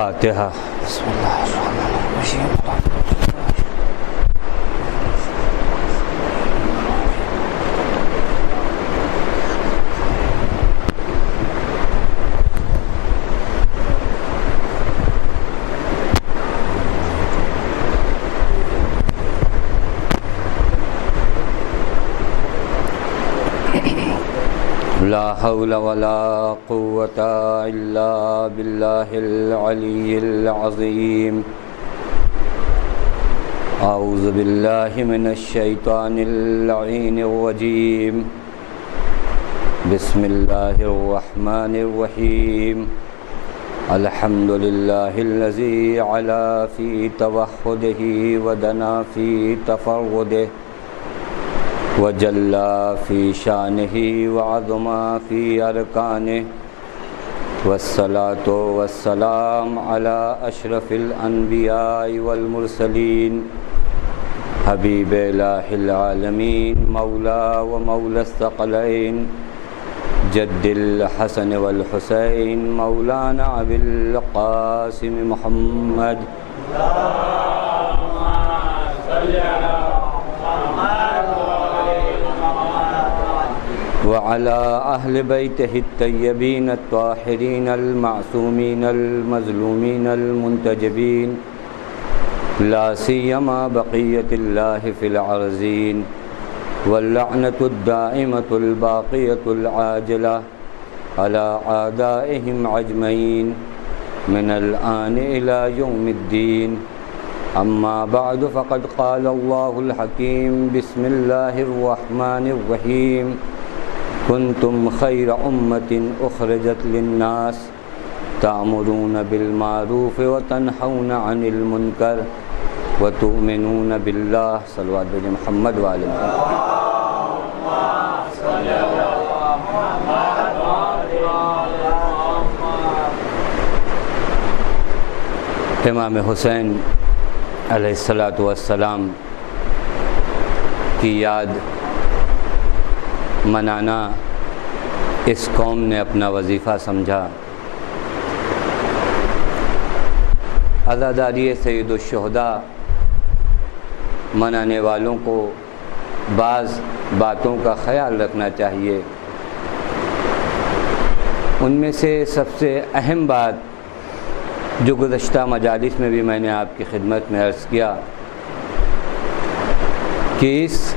فاتحہ۔ بسم اللہ الرحمن الرحیم۔ لا حول ولا قوة إلا بالله العلي العظيم۔ أعوذ بالله من الشيطان اللعين الرجيم۔ بسم الله الرحمن الرحيم۔ الحمد لله الذي علا في توحده ودنا في تفرده وجلا في شانه وعظما في أركانه، والصلاة والسلام على أشرف الأنبياء والمرسلين، حبيب إله العالمين، مولى ومولى الثقلين، جد الحسن والحسين، مولانا أبي القاسم محمد، اللهم صل على وعلى أهل بيته الطيبين الطاهرين المعصومين المظلومين المنتجبين، لا سيما بقية الله في الأرضين، واللعنة الدائمة الباقية العاجلة على أعدائهم أجمعين من الآن إلى يوم الدين. أما بعد، فقد قال الله الحكيم: بسم الله الرحمن الرحيم. كنتم خير أمة أخرجت للناس تأمرون بالمعروف وتنهون عن المنكر وتؤمنون بالله. صلوات محمد وعلى امام حسین علیہ السلام کی یاد منانا اس قوم نے اپنا وظیفہ سمجھا۔ عزاداری سید الشہداء منانے والوں کو بعض باتوں کا خیال رکھنا چاہیے۔ ان میں سے سب سے اہم بات جو گزشتہ مجالس میں بھی میں نے آپ کی خدمت میں عرض کیا کہ اس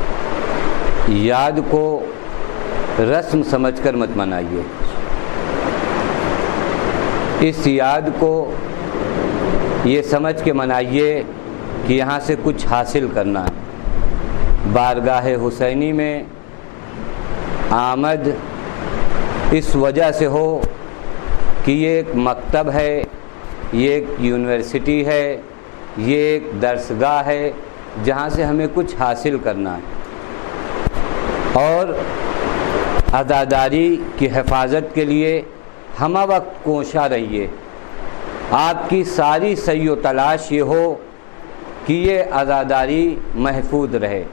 یاد کو رسم سمجھ کر مت منائیے۔ اس یاد کو یہ سمجھ کے منائیے کہ یہاں سے کچھ حاصل کرنا ہے۔ بارگاہ حسینی میں آمد اس وجہ سے ہو کہ یہ ایک مکتب ہے، یہ ایک یونیورسٹی ہے، یہ ایک درسگاہ ہے جہاں سے ہمیں کچھ حاصل کرنا ہے، اور عزاداری کی حفاظت کے لیے ہمہ وقت کوشاں رہیے۔ آپ کی ساری سعی و تلاش یہ ہو کہ یہ عزاداری محفوظ رہے۔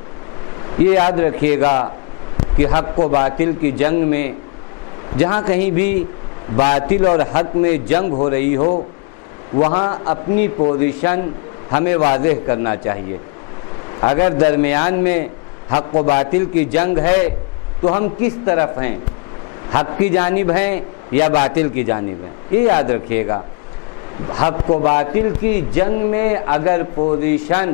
یہ یاد رکھیے گا کہ حق و باطل کی جنگ میں جہاں کہیں بھی باطل اور حق میں جنگ ہو رہی ہو، وہاں اپنی پوزیشن ہمیں واضح کرنا چاہیے۔ اگر درمیان میں حق و باطل کی جنگ ہے تو ہم کس طرف ہیں؟ حق کی جانب ہیں یا باطل کی جانب ہیں؟ یہ یاد رکھیے گا۔ حق و باطل کی جنگ میں اگر پوزیشن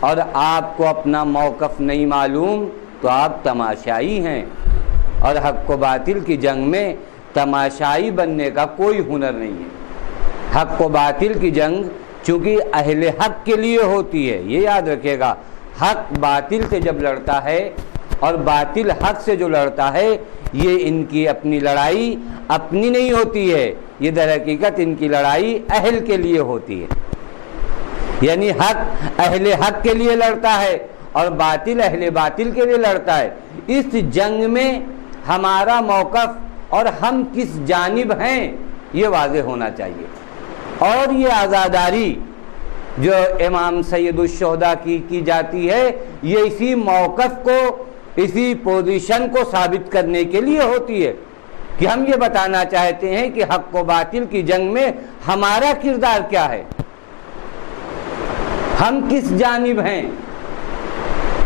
اور آپ کو اپنا موقف نہیں معلوم تو آپ تماشائی ہیں، اور حق و باطل کی جنگ میں تماشائی بننے کا کوئی ہنر نہیں ہے۔ حق و باطل کی جنگ چونکہ اہل حق کے لیے ہوتی ہے، یہ یاد رکھیے گا۔ حق باطل سے جب لڑتا ہے اور باطل حق سے جو لڑتا ہے، یہ ان کی اپنی لڑائی اپنی نہیں ہوتی ہے، یہ در حقیقت ان کی لڑائی اہل کے لیے ہوتی ہے۔ یعنی حق اہل حق کے لیے لڑتا ہے اور باطل اہل باطل کے لیے لڑتا ہے۔ اس جنگ میں ہمارا موقف اور ہم کس جانب ہیں یہ واضح ہونا چاہیے۔ اور یہ عزاداری جو امام سید الشہداء کی جاتی ہے، یہ اسی موقف کو، اسی پوزیشن کو ثابت کرنے کے لیے ہوتی ہے۔ کہ ہم یہ بتانا چاہتے ہیں کہ حق و باطل کی جنگ میں ہمارا کردار کیا ہے، ہم کس جانب ہیں۔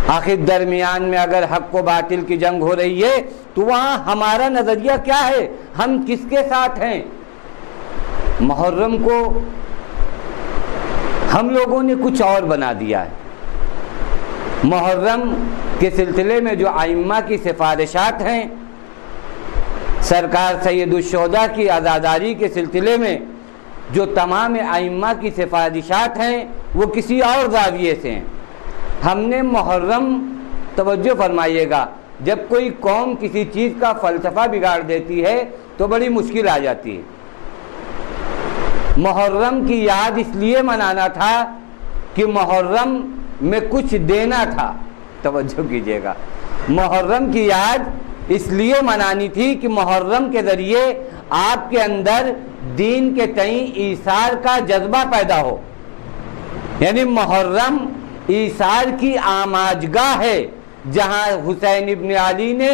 آخر درمیان میں اگر حق و باطل کی جنگ ہو رہی ہے تو وہاں ہمارا نظریہ کیا ہے، ہم کس کے ساتھ ہیں۔ محرم کو ہم لوگوں نے کچھ اور بنا دیا ہے۔ محرم کے سلسلے میں جو ائمہ کی سفارشات ہیں، سرکار سید الشہداء کی عزاداری کے سلسلے میں جو تمام ائمہ کی سفارشات ہیں وہ کسی اور زاویے سے ہیں۔ ہم نے محرم، توجہ فرمائیے گا، جب کوئی قوم کسی چیز کا فلسفہ بگاڑ دیتی ہے تو بڑی مشکل آ جاتی ہے۔ محرم کی یاد اس لیے منانا تھا کہ محرم میں کچھ دینا تھا، توجہ کیجیے گا، محرم کی یاد اس لیے منانی تھی کہ محرم کے ذریعے آپ کے اندر دین کے تئیں ایثار کا جذبہ پیدا ہو، یعنی محرم ایثار کی آماجگاہ ہے جہاں حسین ابن علی نے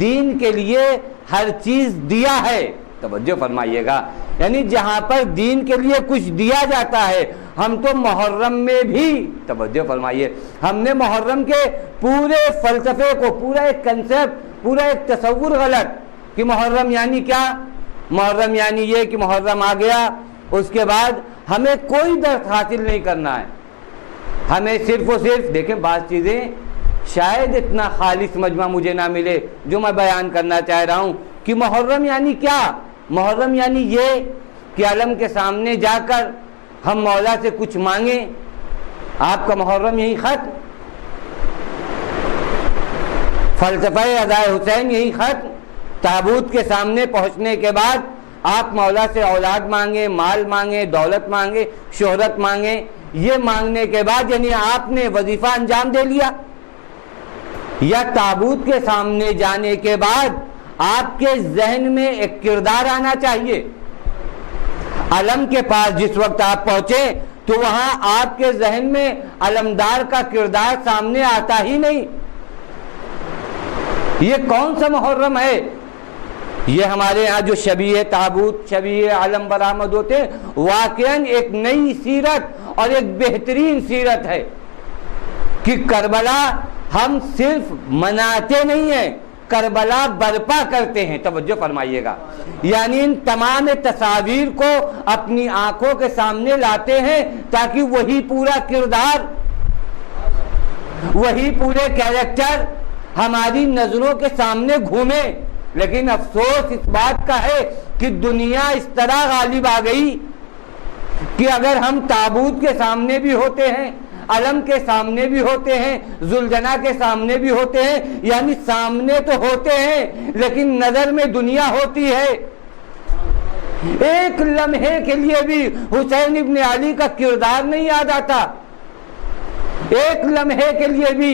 دین کے لیے ہر چیز دیا ہے، توجہ فرمائیے گا، یعنی جہاں پر دین کے لیے کچھ دیا جاتا ہے ہم تو محرم میں بھی، توجہ فرمائیے، ہم نے محرم کے پورے فلسفے کو، پورا ایک کنسیپٹ، پورا ایک تصور غلط کہ محرم یعنی کیا، محرم یعنی یہ کہ محرم آ گیا اس کے بعد ہمیں کوئی درس حاصل نہیں کرنا ہے، ہمیں صرف و صرف، دیکھیں بعض چیزیں شاید اتنا خالص مجمع مجھے نہ ملے جو میں بیان کرنا چاہ رہا ہوں کہ محرم یعنی کیا۔ محرم یعنی یہ کہ علم کے سامنے جا کر ہم مولا سے کچھ مانگیں، آپ کا محرم یہی ختم، فلسفہ ادائے حسین یہی ختم، تابوت کے سامنے پہنچنے کے بعد آپ مولا سے اولاد مانگیں، مال مانگیں، دولت مانگیں، شہرت مانگیں، یہ مانگنے کے بعد یعنی آپ نے وظیفہ انجام دے لیا، یا تابوت کے سامنے جانے کے بعد آپ کے ذہن میں ایک کردار آنا چاہیے۔ علم کے پاس جس وقت آپ پہنچے تو وہاں آپ کے ذہن میں علمدار کا کردار سامنے آتا ہی نہیں۔ یہ کون سا محرم ہے؟ یہ ہمارے ہاں جو شبیہ تابوت، شبیہ علم برآمد ہوتے ہیں، واقعاً ایک نئی سیرت اور ایک بہترین سیرت ہے کہ کربلا ہم صرف مناتے نہیں ہیں، کربلا برپا کرتے ہیں، توجہ فرمائیے گا، یعنی ان تمام تصاویر کو اپنی آنکھوں کے سامنے لاتے ہیں تاکہ وہی پورا کردار، وہی پورے کیریکٹر ہماری نظروں کے سامنے گھومے۔ لیکن افسوس اس بات کا ہے کہ دنیا اس طرح غالب آ گئی کہ اگر ہم تابوت کے سامنے بھی ہوتے ہیں، علم کے سامنے بھی ہوتے ہیں، ذوالجناح کے سامنے بھی ہوتے ہیں، یعنی سامنے تو ہوتے ہیں لیکن نظر میں دنیا ہوتی ہے۔ ایک لمحے کے لیے بھی حسین ابن علی کا کردار نہیں یاد آتا، ایک لمحے کے لیے بھی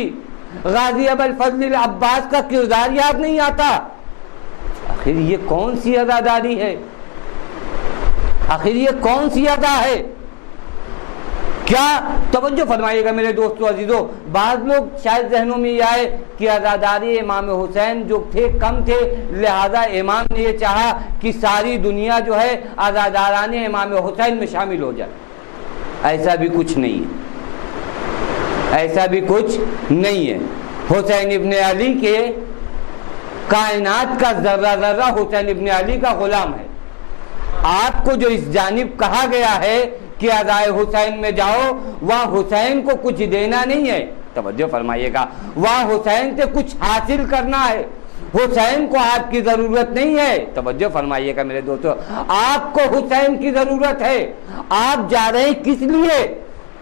غازی ابوالفضل العباس کا کردار یاد نہیں آتا۔ آخر یہ کون سی عزاداری ہے؟ آخر یہ کون سی ادا ہے؟ کیا، توجہ فرمائیے گا میرے دوستو عزیزو، بعض لوگ شاید ذہنوں میں یہ آئے کہ عزاداری امام حسین جو تھے کم تھے، لہذا امام نے یہ چاہا کہ ساری دنیا جو ہے عزاداران امام حسین میں شامل ہو جائے۔ ایسا بھی کچھ نہیں ہے، ایسا بھی کچھ نہیں ہے۔ حسین ابن علی کے کائنات کا ذرہ ذرہ حسین ابن علی کا غلام ہے۔ آپ کو جو اس جانب کہا گیا ہے کہ ادائے حسین میں جاؤ، وہاں حسین کو کچھ دینا نہیں ہے، توجہ فرمائیے گا، وہاں حسین سے کچھ حاصل کرنا ہے، حسین کو آپ کی ضرورت نہیں ہے، توجہ فرمائیے گا میرے دوستو، آپ کو حسین کی ضرورت ہے۔ آپ جا رہے ہیں کس لیے؟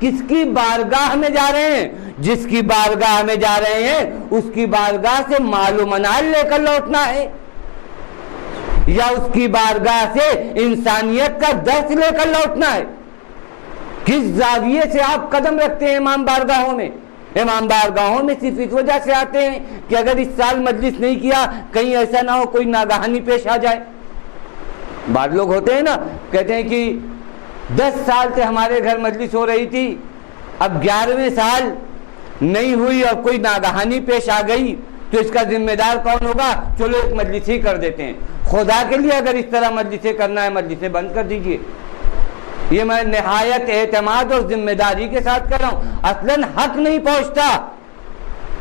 کس کی بارگاہ میں جا رہے ہیں؟ جس کی بارگاہ میں جا رہے ہیں اس کی بارگاہ سے مال و منال لے کر لوٹنا ہے، یا اس کی بارگاہ سے انسانیت کا درس لے کر لوٹنا ہے؟ کس زاویے سے آپ قدم رکھتے ہیں امام بارگاہوں میں؟ امام بارگاہوں میں صرف اس وجہ سے آتے ہیں کہ اگر اس سال مجلس نہیں کیا کہیں ایسا نہ ہو کوئی ناگہانی پیش آ جائے۔ بعض لوگ ہوتے ہیں نا، کہتے ہیں کہ 10 سال سے ہمارے گھر مجلس ہو رہی تھی، اب 11ویں سال نہیں ہوئی اور کوئی ناگہانی پیش آ گئی تو اس کا ذمہ دار کون ہوگا؟ چلو ایک مجلس ہی کر دیتے ہیں۔ خدا کے لیے اگر اس طرح مجلسیں کرنا ہے مجلسیں بند کر دیجئے. یہ میں نہایت اعتماد اور ذمہ داری کے ساتھ کر رہا ہوں. اصلاً حق نہیں پہنچتا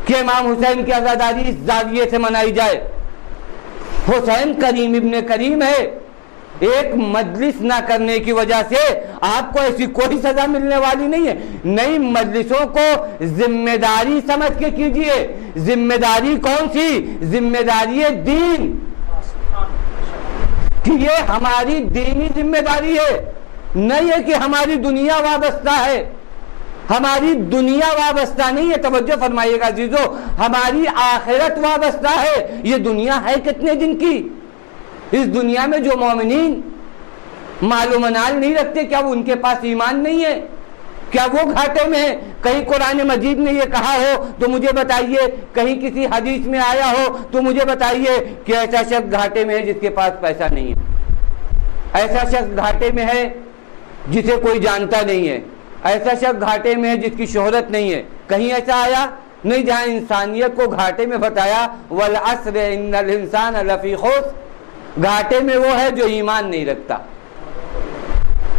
کہ امام حسین کی عزاداری اس زاویے سے منائی جائے. حسین کریم ابن کریم ہے. ایک مجلس نہ کرنے کی وجہ سے آپ کو ایسی کوئی سزا ملنے والی نہیں ہے. نئی مجلسوں کو ذمہ داری سمجھ کے کیجئے. ذمہ داری کون سی؟ ذمہ داری دین، کہ یہ ہماری دینی ذمہ داری ہے، نہیں ہے کہ ہماری دنیا وابستہ ہے. ہماری دنیا وابستہ نہیں ہے، توجہ فرمائیے گا عزیزو، ہماری آخرت وابستہ ہے. یہ دنیا ہے کتنے دن کی؟ اس دنیا میں جو مومنین مال و منال نہیں رکھتے، کیا وہ ان کے پاس ایمان نہیں ہے؟ کیا وہ گھاٹے میں ہے؟ کہیں قرآن مجید میں یہ کہا ہو تو مجھے بتائیے، کہیں کسی حدیث میں آیا ہو تو مجھے بتائیے کہ ایسا شخص گھاٹے میں ہے جس کے پاس پیسہ نہیں ہے، ایسا شخص گھاٹے میں ہے جسے کوئی جانتا نہیں ہے، ایسا شخص گھاٹے میں ہے جس کی شہرت نہیں ہے. کہیں ایسا آیا نہیں جہاں انسانیت کو گھاٹے میں بتایا والعصر ان الانسان لفی خسر. گھاٹے میں وہ ہے جو ایمان نہیں رکھتا،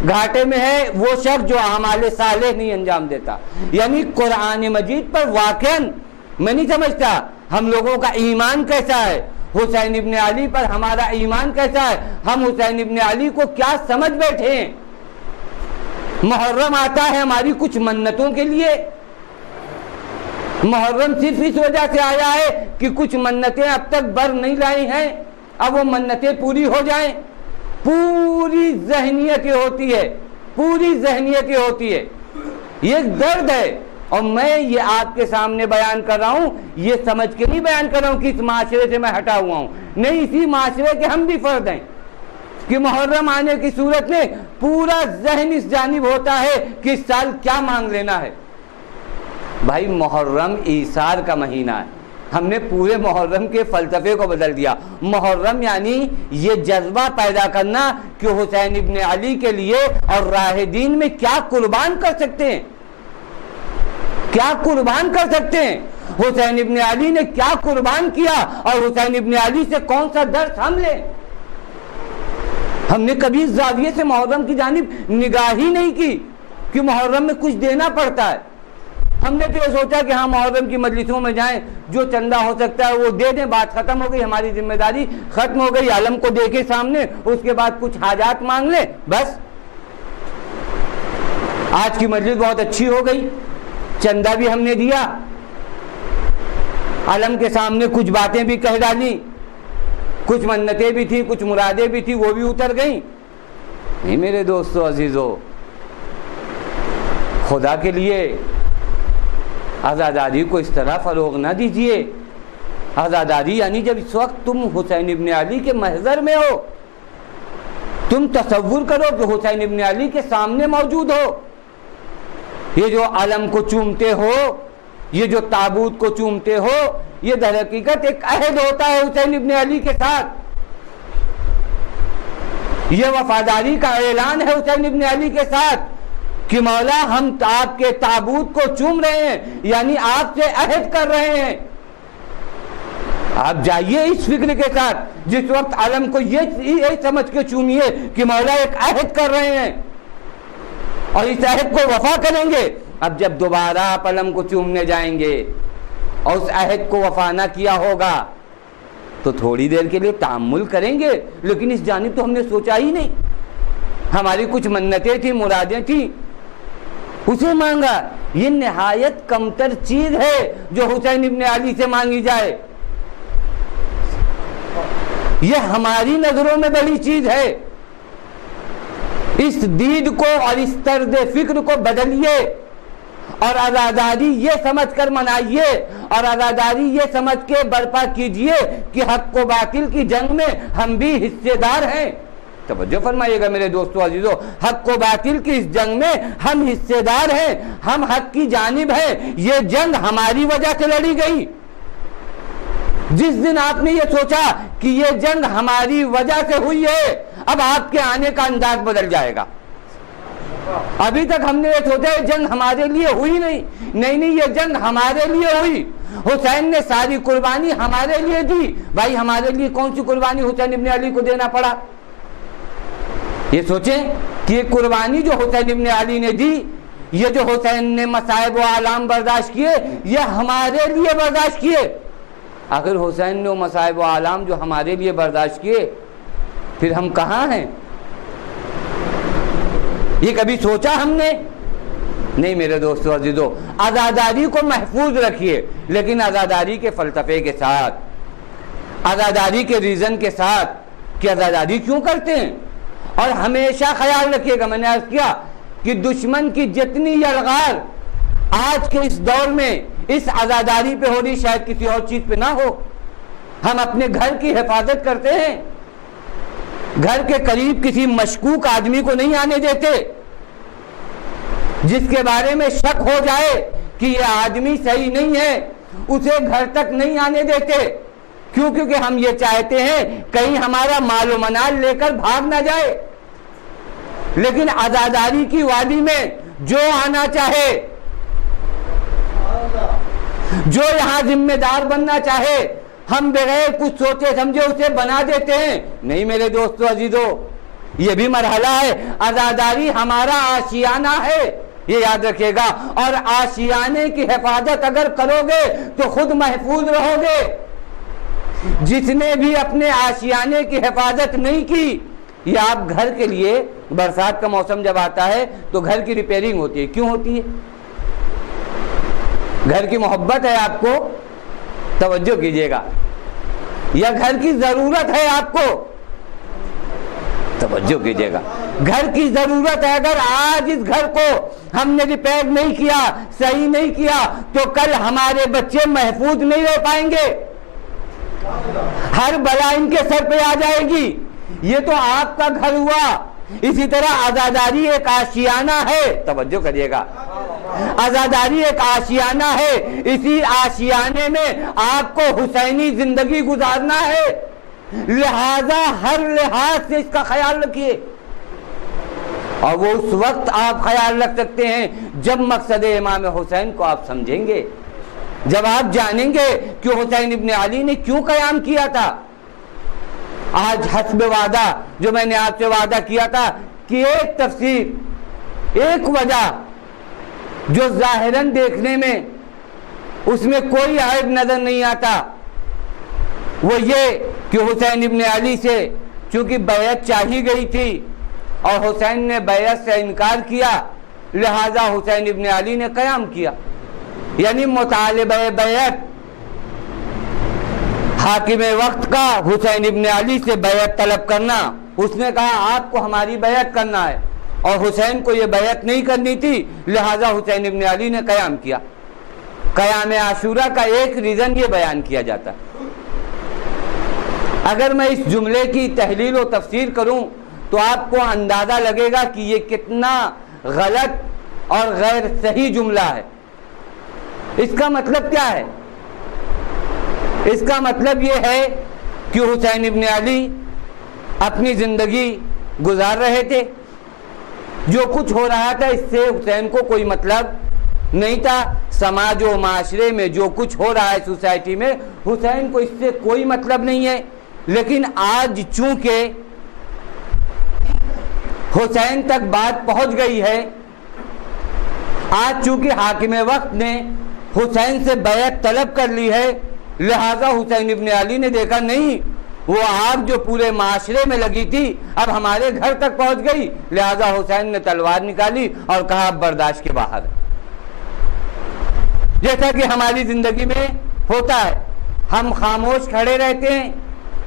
گھاٹے میں ہے وہ شخص جو اعمال صالح نہیں انجام دیتا. یعنی قرآن مجید پر واقعاً میں نہیں سمجھتا ہم لوگوں کا ایمان کیسا ہے. حسین ابن علی پر ہمارا ایمان کیسا ہے؟ ہم حسین ابن علی کو کیا سمجھ بیٹھے ہیں؟ محرم آتا ہے ہماری کچھ منتوں کے لیے. محرم صرف اس وجہ سے آیا ہے کہ کچھ منتیں اب تک بر نہیں لائی ہیں، اب وہ منتیں پوری ہو جائیں. پوری ذہنیت یہ ہوتی ہے، پوری ذہنیت یہ ہوتی ہے. یہ ایک درد ہے، اور میں یہ آپ کے سامنے بیان کر رہا ہوں، یہ سمجھ کے نہیں بیان کر رہا ہوں کہ اس معاشرے سے میں ہٹا ہوا ہوں. نہیں، اسی معاشرے کے ہم بھی فرد ہیں کہ محرم آنے کی صورت میں پورا ذہن اس جانب ہوتا ہے کہ اس سال کیا مانگ لینا ہے. بھائی محرم ایثار کا مہینہ ہے، ہم نے پورے محرم کے فلسفے کو بدل دیا. محرم یعنی یہ جذبہ پیدا کرنا کہ حسین ابن علی کے لیے اور راہ دین میں کیا قربان کر سکتے ہیں، کیا قربان کر سکتے ہیں. حسین ابن علی نے کیا قربان کیا اور حسین ابن علی سے کون سا درس ہم لیں. ہم نے کبھی اس زاویے سے محرم کی جانب نگاہ ہی نہیں کی کہ محرم میں کچھ دینا پڑتا ہے. ہم نے تو یہ سوچا کہ ہاں محرم کی مجلسوں میں جائیں، جو چندہ ہو سکتا ہے وہ دے دیں، بات ختم ہو گئی، ہماری ذمہ داری ختم ہو گئی. عالم کو دیکھے سامنے، اس کے بعد کچھ حاجات مانگ لیں، بس. آج کی مجلس بہت اچھی ہو گئی، چندہ بھی ہم نے دیا، عالم کے سامنے کچھ باتیں بھی کہہ ڈالی، کچھ منتیں بھی تھی، کچھ مرادیں بھی تھی، وہ بھی اتر گئیں. نہیں میرے دوستو عزیزو، خدا کے لیے عزاداری کو اس طرح فروغ نہ دیجئے. عزاداری یعنی جب اس وقت تم حسین ابن علی کے محضر میں ہو، تم تصور کرو کہ حسین ابن علی کے سامنے موجود ہو. یہ جو علم کو چومتے ہو، یہ جو تابوت کو چومتے ہو، یہ در حقیقت ایک عہد ہوتا ہے حسین ابن علی کے ساتھ. یہ وفاداری کا اعلان ہے حسین ابن علی کے ساتھ کہ مولا ہم آپ کے تابوت کو چوم رہے ہیں، یعنی آپ سے عہد کر رہے ہیں. آپ جائیے اس فکر کے ساتھ، جس وقت علم کو یہ سمجھ کے چومیے کہ مولا ایک عہد کر رہے ہیں اور اس عہد کو وفا کریں گے. اب جب دوبارہ آپ علم کو چومنے جائیں گے اور اس عہد کو وفا نہ کیا ہوگا تو تھوڑی دیر کے لیے تأمل کریں گے، لیکن اس جانب تو ہم نے سوچا ہی نہیں. ہماری کچھ منتیں تھیں، مرادیں تھیں، اسے مانگا. یہ نہایت کمتر چیز ہے جو حسین ابن علی سے مانگی جائے. یہ ہماری نظروں میں بڑی چیز ہے. اس دید کو اور اس طرز فکر کو بدلیے اور عزاداری یہ سمجھ کر منائیے اور عزاداری یہ سمجھ کے برپا کیجئے کہ حق و باطل کی جنگ میں ہم بھی حصے دار ہیں. توجہ فرمائیے گا میرے دوستو عزیزو، حق و باطل کی اس جنگ میں ہم حصے دار ہیں، ہم حق کی جانب ہیں. یہ جنگ ہماری وجہ سے لڑی گئی. جس دن آپ نے یہ سوچا کہ یہ جنگ ہماری وجہ سے ہوئی ہے، اب آپ کے آنے کا انداز بدل جائے گا. ابھی تک ہم نے یہ سوچا یہ جنگ ہمارے لیے ہوئی نہیں، یہ جنگ ہمارے لیے ہوئی. حسین نے ساری قربانی ہمارے لیے دی. بھائی ہمارے لیے کون سی قربانی حسین ابن علی کو دینا پڑا؟ یہ سوچیں کہ یہ قربانی جو حسین ابن علی نے دی، یہ جو حسین نے مصائب و آلام برداشت کیے، یہ ہمارے لیے برداشت کیے. آخر حسین نے وہ مصائب و آلام جو ہمارے لیے برداشت کیے، پھر ہم کہاں ہیں؟ یہ کبھی سوچا ہم نے؟ نہیں میرے دوستو عزیزو، عزاداری کو محفوظ رکھیے، لیکن عزاداری کے فلسفے کے ساتھ، عزاداری کے ریزن کے ساتھ کہ عزاداری کیوں کرتے ہیں. اور ہمیشہ خیال رکھیے گا، میں نے عرض کیا کہ دشمن کی جتنی یلغار آج کے اس دور میں اس عزاداری پہ ہو رہی، شاید کسی اور چیز پہ نہ ہو. ہم اپنے گھر کی حفاظت کرتے ہیں، گھر کے قریب کسی مشکوک آدمی کو نہیں آنے دیتے. جس کے بارے میں شک ہو جائے کہ یہ آدمی صحیح نہیں ہے، اسے گھر تک نہیں آنے دیتے. کیوں؟ کیونکہ ہم یہ چاہتے ہیں کہیں ہمارا مال و منال لے کر بھاگ نہ جائے. لیکن عزاداری کی وادی میں جو آنا چاہے، جو یہاں ذمہ دار بننا چاہے، ہم بغیر کچھ سوچے سمجھے اسے بنا دیتے ہیں. نہیں میرے دوستو عزیزو، یہ بھی مرحلہ ہے. عزاداری ہمارا آشیانہ ہے، یہ یاد رکھیے گا. اور آشیانے کی حفاظت اگر کرو گے تو خود محفوظ رہو گے. جس نے بھی اپنے آشیانے کی حفاظت نہیں کی، یہ آپ گھر کے لیے، برسات کا موسم جب آتا ہے تو گھر کی ریپیرنگ ہوتی ہے. کیوں ہوتی ہے؟ گھر کی محبت ہے آپ کو، توجہ کیجئے گا، یا گھر کی ضرورت ہے آپ کو؟ توجہ کیجئے گا. گھر کی ضرورت ہے. اگر آج اس گھر کو ہم نے ریپیئر نہیں کیا، صحیح نہیں کیا، تو کل ہمارے بچے محفوظ نہیں رہ پائیں گے. ہر بلا ان کے سر پہ آ جائے گی. یہ تو آپ کا گھر ہوا. اسی طرح عزاداری ایک آشیانہ ہے. توجہ کریے گا، عزاداری ایک آشیانہ ہے. اسی آشیانے میں آپ کو حسینی زندگی گزارنا ہے. لہذا ہر لحاظ سے اس کا خیال رکھیے. اور وہ اس وقت آپ خیال رکھ سکتے ہیں جب مقصد امام حسین کو آپ سمجھیں گے، جب آپ جانیں گے کہ حسین ابن علی نے کیوں قیام کیا تھا. آج حسب وعدہ جو میں نے آپ سے وعدہ کیا تھا کہ ایک تفسیر، ایک وجہ جو ظاہراً دیکھنے میں اس میں کوئی عیب نظر نہیں آتا، وہ یہ کہ حسین ابن علی سے چونکہ بیعت چاہی گئی تھی اور حسین نے بیعت سے انکار کیا، لہذا حسین ابن علی نے قیام کیا. یعنی مطالبہ بیعت حاکم وقت کا حسین ابن علی سے بیعت طلب کرنا. اس نے کہا آپ کو ہماری بیعت کرنا ہے، اور حسین کو یہ بیعت نہیں کرنی تھی، لہذا حسین ابن علی نے قیام کیا. قیام عاشورہ کا ایک ریزن یہ بیان کیا جاتا ہے. اگر میں اس جملے کی تحلیل و تفسیر کروں تو آپ کو اندازہ لگے گا کہ یہ کتنا غلط اور غیر صحیح جملہ ہے. اس کا مطلب کیا ہے؟ اس کا مطلب یہ ہے کہ حسین ابن علی اپنی زندگی گزار رہے تھے، جو کچھ ہو رہا تھا اس سے حسین کو کوئی مطلب نہیں تھا. سماج و معاشرے میں جو کچھ ہو رہا ہے سوسائٹی میں، حسین کو اس سے کوئی مطلب نہیں ہے. لیکن آج چونکہ حسین تک بات پہنچ گئی ہے، آج چونکہ حاکم وقت نے حسین سے بیعت طلب کر لی ہے، لہذا حسین ابن علی نے دیکھا نہیں، وہ آگ جو پورے معاشرے میں لگی تھی اب ہمارے گھر تک پہنچ گئی، لہذا حسین نے تلوار نکالی اور کہا اب برداشت کے باہر. جیسا کہ ہماری زندگی میں ہوتا ہے، ہم خاموش کھڑے رہتے ہیں.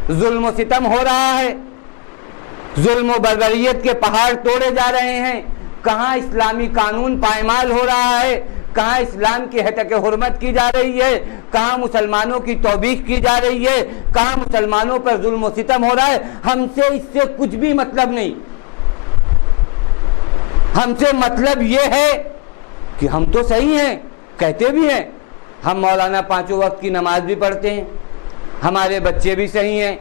ظلم و ستم ہو رہا ہے، ظلم و بربریت کے پہاڑ توڑے جا رہے ہیں. کہاں اسلامی قانون پائمال ہو رہا ہے، کہاں اسلام کی ہتک حرمت کی جا رہی ہے، کہاں مسلمانوں کی توبیخ کی جا رہی ہے، کہاں مسلمانوں پر ظلم و ستم ہو رہا ہے. ہم سے اس سے کچھ بھی مطلب نہیں. ہم سے مطلب یہ ہے کہ ہم تو صحیح ہیں، کہتے بھی ہیں، ہم مولانا پانچوں وقت کی نماز بھی پڑھتے ہیں، ہمارے بچے بھی صحیح ہیں،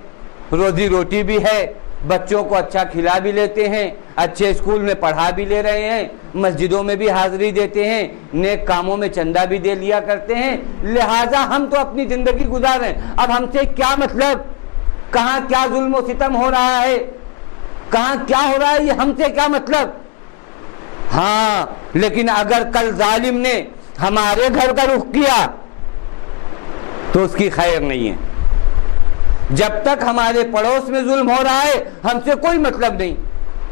روزی روٹی بھی ہے، بچوں کو اچھا کھلا بھی لیتے ہیں، اچھے اسکول میں پڑھا بھی لے رہے ہیں، مسجدوں میں بھی حاضری دیتے ہیں، نیک کاموں میں چندہ بھی دے لیا کرتے ہیں، لہٰذا ہم تو اپنی زندگی گزار رہے ہیں، اب ہم سے کیا مطلب، کہاں کیا ظلم و ستم ہو رہا ہے، کہاں کیا ہو رہا ہے، یہ ہم سے کیا مطلب۔ ہاں لیکن اگر کل ظالم نے ہمارے گھر کا رخ کیا تو اس کی خیر نہیں ہے۔ جب تک ہمارے پڑوس میں ظلم ہو رہا ہے ہم سے کوئی مطلب نہیں،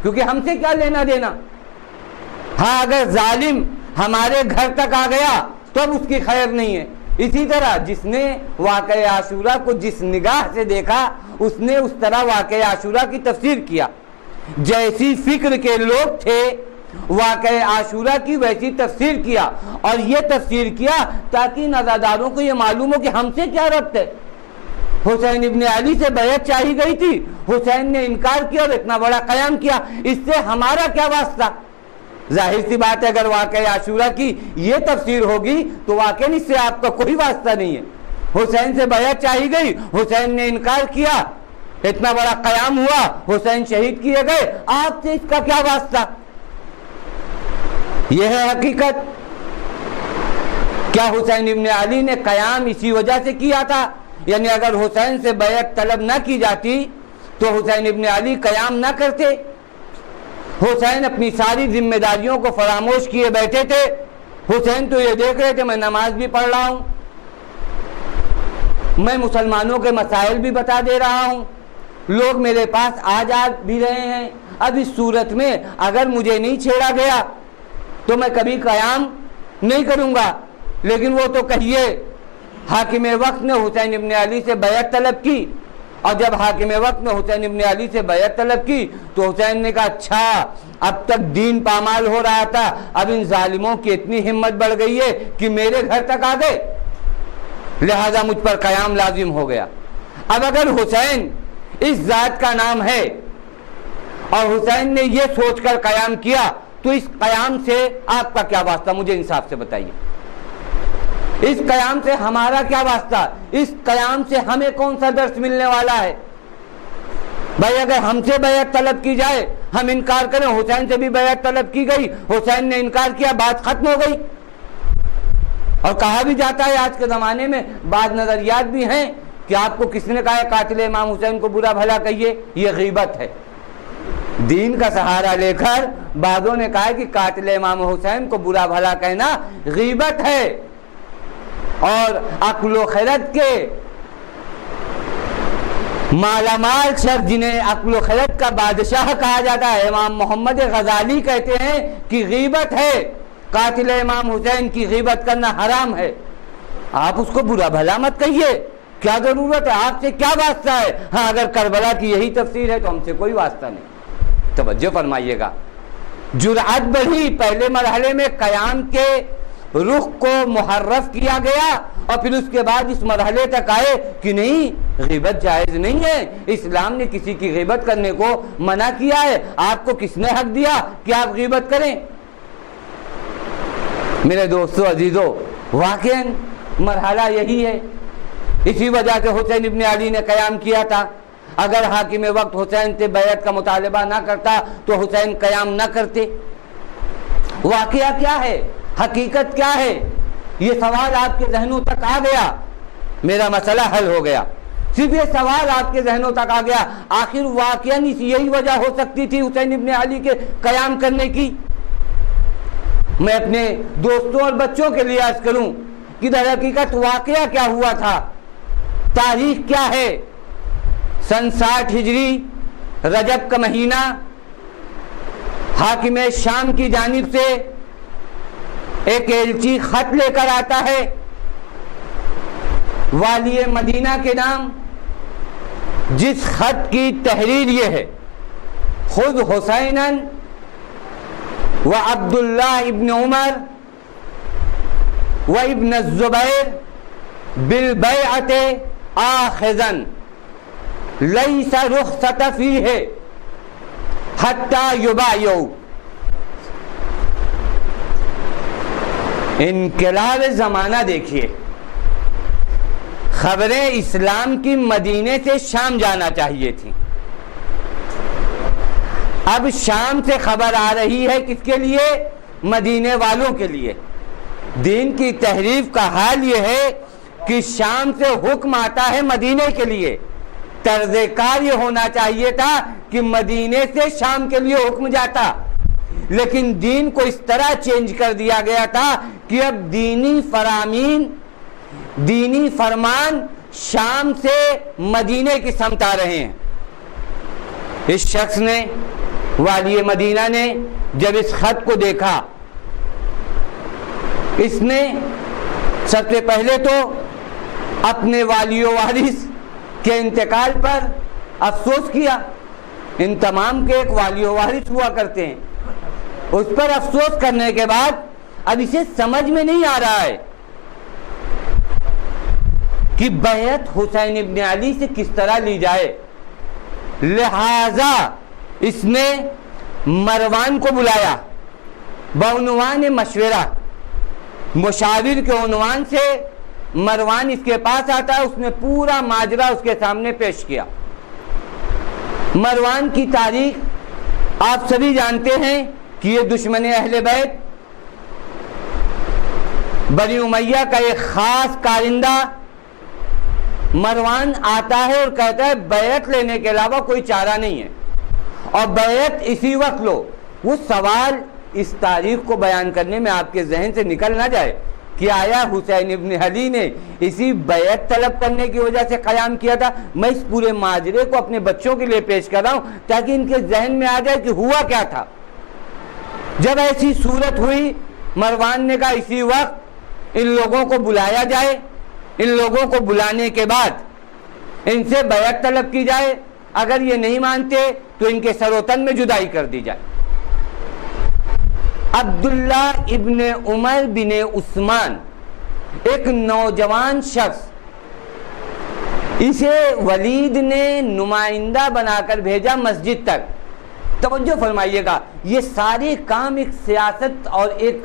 کیونکہ ہم سے کیا لینا دینا۔ ہاں اگر ظالم ہمارے گھر تک آ گیا تو اب اس کی خیر نہیں ہے۔ اسی طرح جس نے واقعہ عاشورہ کو جس نگاہ سے دیکھا اس نے اس طرح واقعہ عاشورہ کی تفسیر کیا، جیسی فکر کے لوگ تھے واقعہ عاشورہ کی ویسی تفسیر کیا، اور یہ تفسیر کیا تاکہ نظرداروں کو یہ معلوم ہو کہ ہم سے کیا ربط ہے۔ حسین ابن علی سے بیعت چاہی گئی تھی، حسین نے انکار کیا اور اتنا بڑا قیام کیا، اس سے ہمارا کیا واسطہ۔ ظاہر سی بات ہے اگر واقعہ عاشورہ کی یہ تفسیر ہوگی تو واقعی اس سے آپ کا کوئی واسطہ نہیں ہے۔ حسین سے بیعت چاہی گئی، حسین نے انکار کیا، اتنا بڑا قیام ہوا، حسین شہید کیے گئے، آپ سے اس کا کیا واسطہ۔ یہ ہے حقیقت۔ کیا حسین ابن علی نے قیام اسی وجہ سے کیا تھا؟ یعنی اگر حسین سے بیعت طلب نہ کی جاتی تو حسین ابن علی قیام نہ کرتے۔ حسین اپنی ساری ذمہ داریوں کو فراموش کیے بیٹھے تھے۔ حسین تو یہ دیکھ رہے تھے میں نماز بھی پڑھ رہا ہوں، میں مسلمانوں کے مسائل بھی بتا دے رہا ہوں، لوگ میرے پاس آ جا بھی رہے ہیں، اب اس صورت میں اگر مجھے نہیں چھیڑا گیا تو میں کبھی قیام نہیں کروں گا۔ لیکن وہ تو کہیے حاکم وقت نے حسین ابن علی سے بیعت طلب کی، اور جب حاکم وقت نے حسین ابن علی سے بیعت طلب کی تو حسین نے کہا اچھا اب تک دین پامال ہو رہا تھا، اب ان ظالموں کی اتنی ہمت بڑھ گئی ہے کہ میرے گھر تک آ گئے، لہذا مجھ پر قیام لازم ہو گیا۔ اب اگر حسین اس ذات کا نام ہے اور حسین نے یہ سوچ کر قیام کیا تو اس قیام سے آپ کا کیا واسطہ، مجھے انصاف سے بتائیے۔ اس قیام سے ہمارا کیا واسطہ، اس قیام سے ہمیں کون سا درس ملنے والا ہے؟ بھائی اگر ہم سے بیعت طلب کی جائے ہم انکار کریں، حسین سے بھی بیعت طلب کی گئی، حسین نے انکار کیا، بات ختم ہو گئی۔ اور کہا بھی جاتا ہے آج کے زمانے میں بعض نظریات بھی ہیں کہ آپ کو کس نے کہا ہے قاتل امام حسین کو برا بھلا کہیے، یہ غیبت ہے۔ دین کا سہارا لے کر بعضوں نے کہا ہے کہ قاتل امام حسین کو برا بھلا کہنا غیبت ہے، اور عقل و خرد کے مالا مال شخص جنہیں عقل و خرد کا بادشاہ کہا جاتا ہے، امام محمد غزالی کہتے ہیں کہ غیبت ہے، قاتل امام حسین کی غیبت کرنا حرام ہے۔ آپ اس کو برا بھلا مت کہیے، کیا ضرورت ہے، آپ سے کیا واسطہ ہے۔ ہاں اگر کربلا کی یہی تفسیر ہے تو ہم سے کوئی واسطہ نہیں۔ توجہ فرمائیے گا، جرأت بڑھی، پہلے مرحلے میں قیام کے رخ کو محرف کیا گیا اور پھر اس کے بعد اس مرحلے تک آئے کہ نہیں غیبت جائز نہیں ہے، اسلام نے کسی کی غیبت کرنے کو منع کیا ہے، آپ کو کس نے حق دیا کہ آپ غیبت کریں۔ میرے دوستو عزیزو، واقعاً مرحلہ یہی ہے، اسی وجہ سے حسین ابن علی نے قیام کیا تھا۔ اگر حاکم وقت حسین سے بیعت کا مطالبہ نہ کرتا تو حسین قیام نہ کرتے۔ واقعہ کیا ہے، حقیقت کیا ہے، یہ سوال آپ کے ذہنوں تک آ گیا، میرا مسئلہ حل ہو گیا۔ صرف یہ سوال آپ کے ذہنوں تک آ گیا، آخر واقعاً یہی وجہ ہو سکتی تھی حسین ابن علی کے قیام کرنے کی۔ میں اپنے دوستوں اور بچوں کے لیے عرض کروں کہ در حقیقت واقعہ کیا ہوا تھا، تاریخ کیا ہے۔ سن 60 ہجری رجب کا مہینہ، حاکم شام کی جانب سے ایک ایلچی خط لے کر آتا ہے، والی مدینہ کے نام، جس خط کی تحریر یہ ہے: خذ حسینا و عبداللہ ابن عمر و ابن الزبیر بالبیعۃ آخذا لیس رخصت فیہ حتی یبایعوا۔ انقلاب زمانہ دیکھیے، خبریں اسلام کی مدینے سے شام جانا چاہیے تھی، اب شام سے خبر آ رہی ہے کس کے لیے؟ مدینے والوں کے لیے۔ دین کی تحریف کا حال یہ ہے کہ شام سے حکم آتا ہے مدینے کے لیے۔ طرز کار یہ ہونا چاہیے تھا کہ مدینے سے شام کے لیے حکم جاتا، لیکن دین کو اس طرح چینج کر دیا گیا تھا کہ اب دینی فرمان شام سے مدینے کی سمت آ رہے ہیں۔ اس شخص نے، والی مدینہ نے، جب اس خط کو دیکھا، اس نے سب سے پہلے تو اپنے والی و وارث کے انتقال پر افسوس کیا۔ ان تمام کے ایک والی و وارث ہوا کرتے ہیں۔ اس پر افسوس کرنے کے بعد اب اسے سمجھ میں نہیں آ رہا ہے کہ بیعت حسین ابن علی سے کس طرح لی جائے، لہذا اس نے مروان کو بلایا بعنوان مشورہ۔ مشاور کے عنوان سے مروان اس کے پاس آتا ہے، اس نے پورا ماجرا اس کے سامنے پیش کیا۔ مروان کی تاریخ آپ سبھی جانتے ہیں کہ یہ دشمن اہل بیت، بنی امیہ کا ایک خاص کارندہ۔ مروان آتا ہے اور کہتا ہے بیعت لینے کے علاوہ کوئی چارہ نہیں ہے، اور بیعت اسی وقت لو۔ وہ سوال اس تاریخ کو بیان کرنے میں آپ کے ذہن سے نکل نہ جائے کہ آیا حسین ابن علی نے اسی بیعت طلب کرنے کی وجہ سے قیام کیا تھا؟ میں اس پورے ماجرے کو اپنے بچوں کے لیے پیش کر رہا ہوں تاکہ ان کے ذہن میں آ جائے کہ ہوا کیا تھا۔ جب ایسی صورت ہوئی، مروان نے کہا اسی وقت ان لوگوں کو بلایا جائے، ان لوگوں کو بلانے کے بعد ان سے بیعت طلب کی جائے، اگر یہ نہیں مانتے تو ان کے سر و تن میں جدائی کر دی جائے۔ عبداللہ ابن عمر بن عثمان، ایک نوجوان شخص، اسے ولید نے نمائندہ بنا کر بھیجا مسجد تک۔ توجہ فرمائیے گا، یہ سارے کام ایک سیاست اور ایک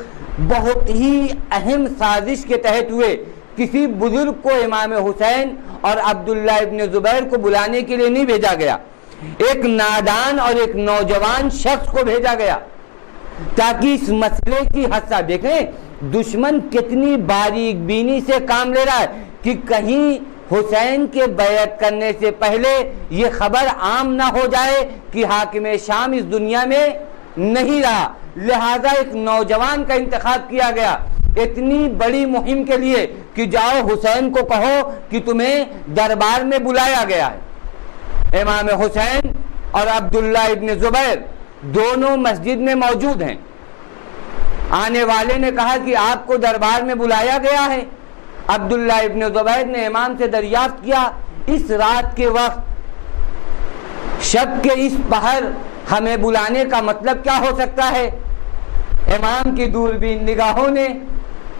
بہت ہی اہم سازش کے تحت ہوئے۔ کسی بزرگ کو امام حسین اور عبداللہ ابن زبیر کو بلانے کے لیے نہیں بھیجا گیا، ایک نادان اور ایک نوجوان شخص کو بھیجا گیا تاکہ اس مسئلے کی حصہ دیکھیں دشمن کتنی باریک بینی سے کام لے رہا ہے کہ کہیں حسین کے بیعت کرنے سے پہلے یہ خبر عام نہ ہو جائے کہ حاکم شام اس دنیا میں نہیں رہا۔ لہذا ایک نوجوان کا انتخاب کیا گیا اتنی بڑی مہم کے لیے کہ جاؤ حسین کو کہو کہ تمہیں دربار میں بلایا گیا ہے۔ امام حسین اور عبداللہ ابن زبیر دونوں مسجد میں موجود ہیں۔ آنے والے نے کہا کہ آپ کو دربار میں بلایا گیا ہے۔ عبداللہ ابن زبیر نے امام سے دریافت کیا، اس رات کے وقت، شب کے اس پہر ہمیں بلانے کا مطلب کیا ہو سکتا ہے؟ امام کی دوربین نگاہوں نے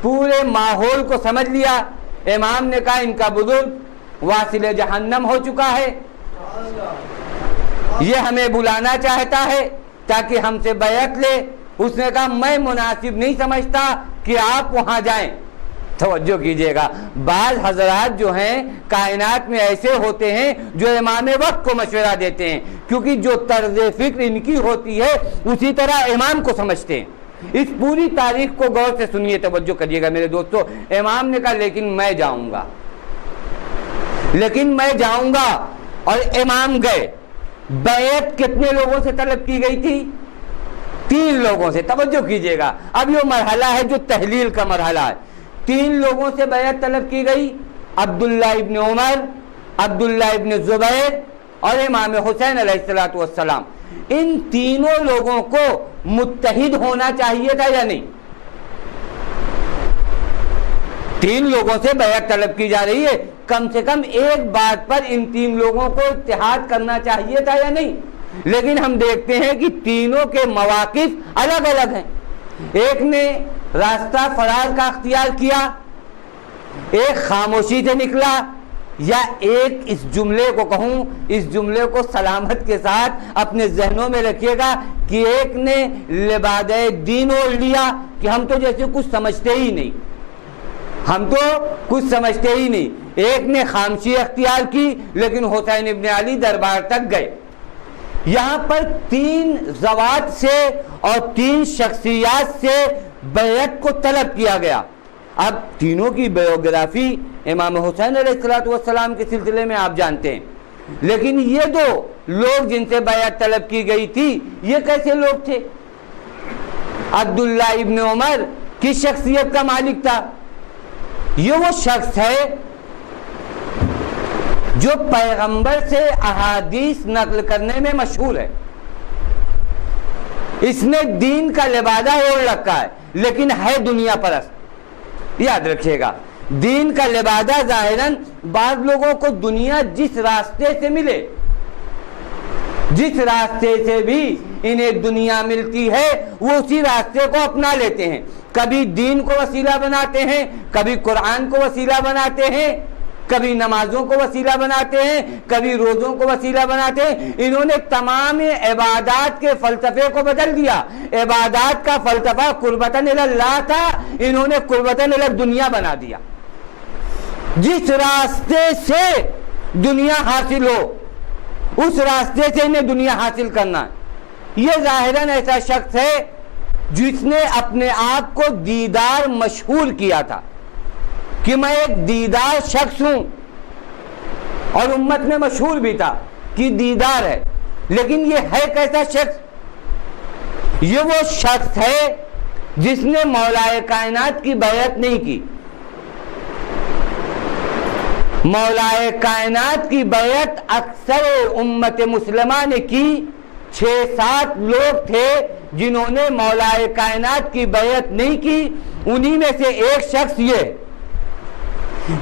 پورے ماحول کو سمجھ لیا۔ امام نے کہا ان کا بزرگ واصل جہنم ہو چکا ہے، یہ ہمیں بلانا چاہتا ہے تاکہ ہم سے بیعت لے۔ اس نے کہا میں مناسب نہیں سمجھتا کہ آپ وہاں جائیں۔ توجہ کیجئے گا، بعض حضرات جو ہیں کائنات میں ایسے ہوتے ہیں جو امام وقت کو مشورہ دیتے ہیں، کیونکہ جو طرز فکر ان کی ہوتی ہے اسی طرح امام کو سمجھتے ہیں۔ اس پوری تاریخ کو غور سے سنیے، توجہ کریے گا میرے دوستو۔ امام نے کہا لیکن میں جاؤں گا، اور امام گئے۔ بیعت کتنے لوگوں سے طلب کی گئی تھی؟ 3 لوگوں سے۔ توجہ کیجئے گا، اب یہ مرحلہ ہے جو تحلیل کا مرحلہ ہے۔ 3 لوگوں سے بیعت طلب کی گئی، عبداللہ ابن عمر، عبداللہ ابن زبیر اور امام حسین علیہ السلام۔ ان تینوں لوگوں کو متحد ہونا چاہیے تھا یا نہیں؟ 3 لوگوں سے بیعت طلب کی جا رہی ہے، کم سے کم ایک بات پر ان 3 لوگوں کو اتحاد کرنا چاہیے تھا یا نہیں؟ لیکن ہم دیکھتے ہیں کہ تینوں کے مواقف الگ الگ ہیں۔ ایک نے راستہ فرار کا اختیار کیا، ایک خاموشی سے نکلا، یا ایک اس جملے کو کہوں، اس جملے کو سلامت کے ساتھ اپنے ذہنوں میں رکھیے گا کہ ایک نے لبادہ دین اوڑھ لیا کہ ہم تو جیسے کچھ سمجھتے ہی نہیں، ایک نے خاموشی اختیار کی لیکن حسین ابن علی دربار تک گئے۔ یہاں پر 3 ذوات سے اور 3 شخصیات سے بیعت کو طلب کیا گیا. اب تینوں کی بایوگرافی امام حسین علیہ السلام کے سلسلے میں آپ جانتے ہیں، لیکن یہ 2 لوگ جن سے بیعت طلب کی گئی تھی یہ کیسے لوگ تھے؟ عبداللہ ابن عمر کس شخصیت کا مالک تھا؟ یہ وہ شخص ہے جو پیغمبر سے احادیث نقل کرنے میں مشہور ہے. اس نے دین کا لبادہ اوڑھ رکھا ہے لیکن ہے دنیا پرست. یاد رکھیے گا، دین کا لبادہ ظاہراً بعض لوگوں کو دنیا جس راستے سے ملے، جس راستے سے بھی انہیں دنیا ملتی ہے وہ اسی راستے کو اپنا لیتے ہیں. کبھی دین کو وسیلہ بناتے ہیں، کبھی قرآن کو وسیلہ بناتے ہیں، کبھی نمازوں کو وسیلہ بناتے ہیں، کبھی روزوں کو وسیلہ بناتے ہیں. انہوں نے تمام عبادات کے فلسفے کو بدل دیا. عبادات کا فلسفہ قربتاً الی اللہ تھا، انہوں نے قربتاً الی دنیا بنا دیا. جس راستے سے دنیا حاصل ہو اس راستے سے انہیں دنیا حاصل کرنا ہے. یہ ظاہراً ایسا شخص ہے جس نے اپنے آپ کو دیدار مشہور کیا تھا کہ میں ایک دیدار شخص ہوں، اور امت میں مشہور بھی تھا کہ دیدار ہے. لیکن یہ ہے کیسا شخص؟ یہ وہ شخص ہے جس نے مولا کائنات کی بیعت نہیں کی. مولا کائنات کی بیعت اکثر امت مسلمہ نے کی. 6-7 لوگ تھے جنہوں نے مولا کائنات کی بیعت نہیں کی، انہی میں سے ایک شخص یہ.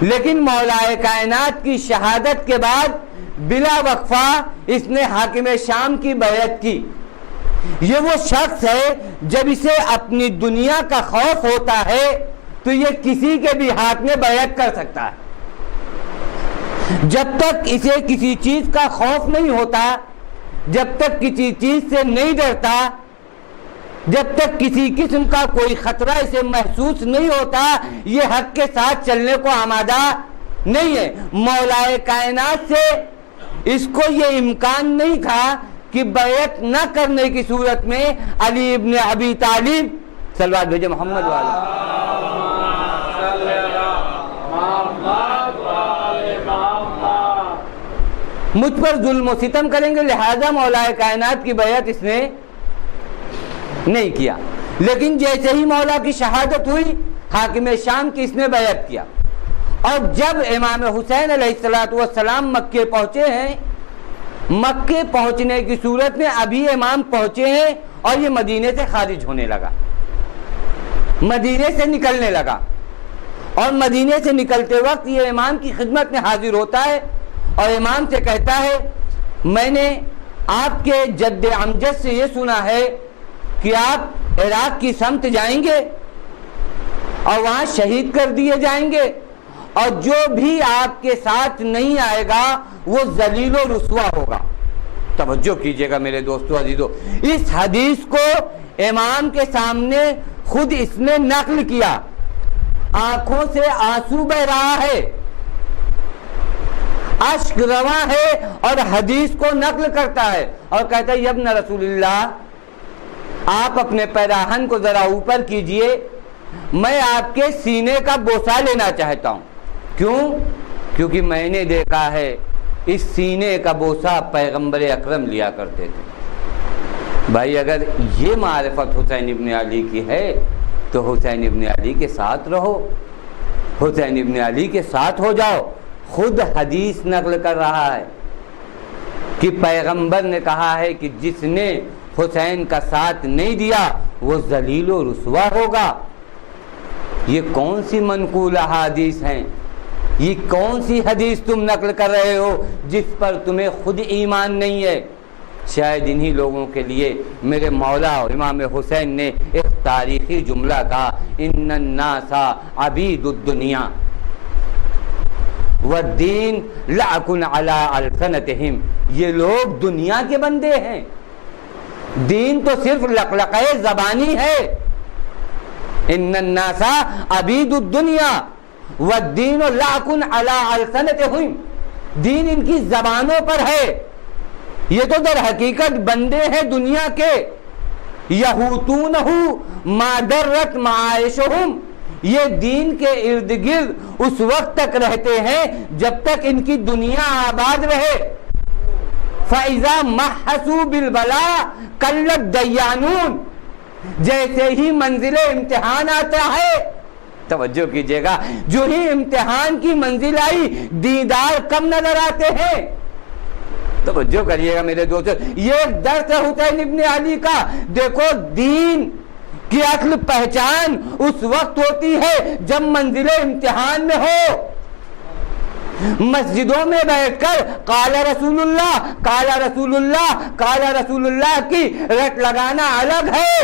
لیکن مولا کائنات کی شہادت کے بعد بلا وقفہ اس نے حاکم شام کی بیعت کی. یہ وہ شخص ہے جب اسے اپنی دنیا کا خوف ہوتا ہے تو یہ کسی کے بھی ہاتھ میں بیعت کر سکتا ہے. جب تک اسے کسی چیز کا خوف نہیں ہوتا، جب تک کسی چیز سے نہیں ڈرتا، جب تک کسی قسم کا کوئی خطرہ اسے محسوس نہیں ہوتا، یہ حق کے ساتھ چلنے کو آمادہ نہیں ہے. مولا کائنات سے اس کو یہ امکان نہیں تھا کہ بیعت نہ کرنے کی صورت میں علی ابن ابی طالب صلوات بھیجے محمد والا مجھ پر ظلم و ستم کریں گے، لہذا مولا کائنات کی بیعت اس نے نہیں کیا. لیکن جیسے ہی مولا کی شہادت ہوئی، حاکم شام کی اس نے بیعت کیا. اور جب امام حسین علیہ السلام مکے پہنچے ہیں، مکے پہنچنے کی صورت میں ابھی امام پہنچے ہیں اور یہ مدینے سے خارج ہونے لگا، مدینے سے نکلنے لگا. اور مدینے سے نکلتے وقت یہ امام کی خدمت میں حاضر ہوتا ہے اور امام سے کہتا ہے میں نے آپ کے جد امجد سے یہ سنا ہے کہ آپ عراق کی سمت جائیں گے اور وہاں شہید کر دیے جائیں گے، اور جو بھی آپ کے ساتھ نہیں آئے گا وہ ذلیل و رسوا ہوگا. توجہ کیجئے گا میرے دوستو عزیزو، اس حدیث کو امام کے سامنے خود اس نے نقل کیا. آنکھوں سے آنسو بہ رہا ہے، اشک رواں ہے، اور حدیث کو نقل کرتا ہے اور کہتا ہے ابن رسول اللہ، آپ اپنے پیراہن کو ذرا اوپر کیجئے، میں آپ کے سینے کا بوسہ لینا چاہتا ہوں. کیوں؟ کیونکہ میں نے دیکھا ہے اس سینے کا بوسہ پیغمبر اکرم لیا کرتے تھے. بھائی اگر یہ معرفت حسین ابن علی کی ہے تو حسین ابن علی کے ساتھ رہو، حسین ابن علی کے ساتھ ہو جاؤ. خود حدیث نقل کر رہا ہے کہ پیغمبر نے کہا ہے کہ جس نے حسین کا ساتھ نہیں دیا وہ ذلیل و رسوا ہوگا. یہ کون سی منقول احادیث ہیں؟ یہ کون سی حدیث تم نقل کر رہے ہو جس پر تمہیں خود ایمان نہیں ہے؟ شاید انہی لوگوں کے لیے میرے مولا اور امام حسین نے ایک تاریخی جملہ کہا، ان الناس عبید الدنیا والدین لعق علی السنتہم. یہ لوگ دنیا کے بندے ہیں، دین تو صرف لقلقہ زبانی ہے. ان الناس عبید الدنیا والدین لعق علی السنتہم، دین ان کی زبانوں پر ہے یہ تو در حقیقت بندے ہیں دنیا کے، یہوتونہ ما درت معائشہم، یہ دین کے ارد گرد اس وقت تک رہتے ہیں جب تک ان کی دنیا آباد رہے۔ فَإِذَا مَحَّسُوا بِالْبَلَاءِ قَلَّتْ دَيَّانُونَ، جیسے ہی منزل امتحان آتا ہے، توجہ کیجئے گا، جو ہی امتحان کی منزل آئی دیدار کم نظر آتے ہیں۔ توجہ کریے گا میرے دوستو، یہ ایک درس ہے حسین ابن علی کا۔ دیکھو دین کی اصل پہچان اس وقت ہوتی ہے جب منزل امتحان میں ہو۔ مسجدوں میں بیٹھ کر قال رسول اللہ، قال رسول اللہ، قال رسول اللہ کی رٹ لگانا الگ ہے،